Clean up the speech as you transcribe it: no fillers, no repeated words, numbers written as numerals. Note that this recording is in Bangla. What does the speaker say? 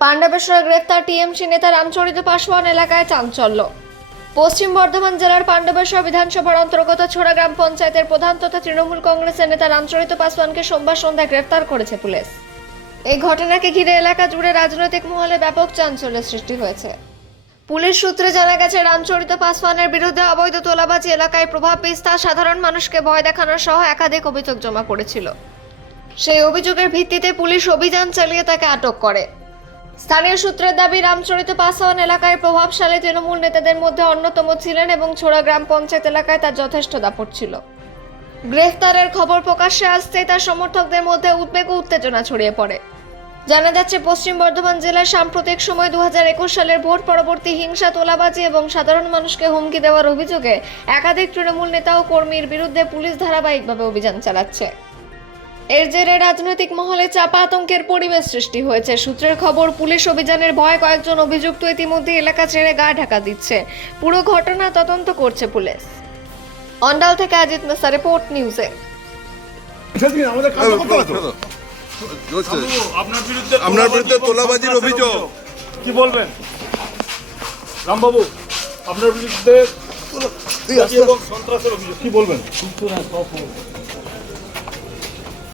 পাণ্ডবেশ্বরে গ্রেফতার টিএমসি নেতা রামচরিত পাসওয়ান এলাকায় চাঞ্চল্য। পশ্চিম বর্ধমান জেলার পাণ্ডবেশ্বর বিধানসভার অন্তর্গত ছোড়া গ্রাম পঞ্চায়েতের প্রধান তথা তৃণমূল কংগ্রেসের নেতা রামচরিত পাসওয়ানকে সোমবার সন্ধ্যায় গ্রেফতার করেছে পুলিশ। এই ঘটনাকে ঘিরে এলাকা জুড়ে রাজনৈতিক মহলে ব্যাপক চাঞ্চল্যের সৃষ্টি হয়েছে। পুলিশ সূত্রে জানা গেছে, রামচরিত পাসওয়ানের বিরুদ্ধে অবৈধ তোলাবাজি, এলাকায় প্রভাব বিস্তার, সাধারণ মানুষকে ভয় দেখানোর সহ একাধিক অভিযোগ জমা পড়েছিল। সেই অভিযোগের ভিত্তিতে পুলিশ অভিযান চালিয়ে তাকে আটক করে। স্থানীয় সূত্রের দাবি, রামচরিত পাসওয়ান এলাকায় প্রভাবশালী তৃণমূল নেতাদের মধ্যে অন্যতম ছিলেন এবং ছোড়া গ্রাম পঞ্চায়েত এলাকায় তার যথেষ্ট দাপট ছিল। গ্রেফতারের খবর প্রকাশ্যে আসতেই তার সমর্থকদের মধ্যে উদ্বেগ ও উত্তেজনা ছড়িয়ে পড়ে। জানা যাচ্ছে, পশ্চিম বর্ধমান জেলার সাম্প্রতিক সময় 2021 সালের ভোট পরবর্তী হিংসা, তোলাবাজি এবং সাধারণ মানুষকে হুমকি দেওয়ার অভিযোগে একাধিক তৃণমূল নেতা ও কর্মীর বিরুদ্ধে পুলিশ ধারাবাহিকভাবে অভিযান চালাচ্ছে। এর জেরে রাজনৈতিক মহলে চাপা আতঙ্কের পরিবেশ সৃষ্টি হয়েছে। সূত্রের খবর, পুলিশ অভিযানের ভয়ে কয়েকজন অভিযুক্ত ইতিমধ্যে এলাকা ছেড়ে গা ঢাকা দিচ্ছে। পুরো ঘটনা তদন্ত করছে পুলিশ। অন্ডাল থেকে অজিত মেসা, রিপোর্ট নিউজে। আপনার বিরুদ্ধে তোলাবাজির অভিযোগ কি বলবেন রামবাবু? আপনার বিরুদ্ধে এবং সন্ত্রাসের অভিযোগ কি বলবেন?